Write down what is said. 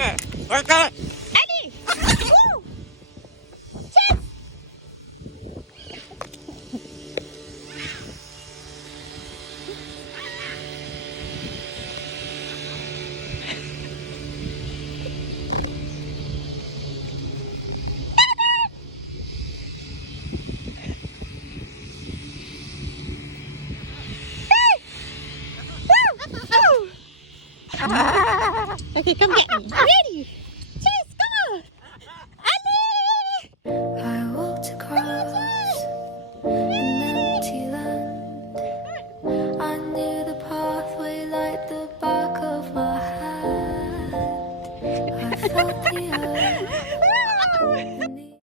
Okay. Eddie! Woo! Chess! Okay, come get me. Ready?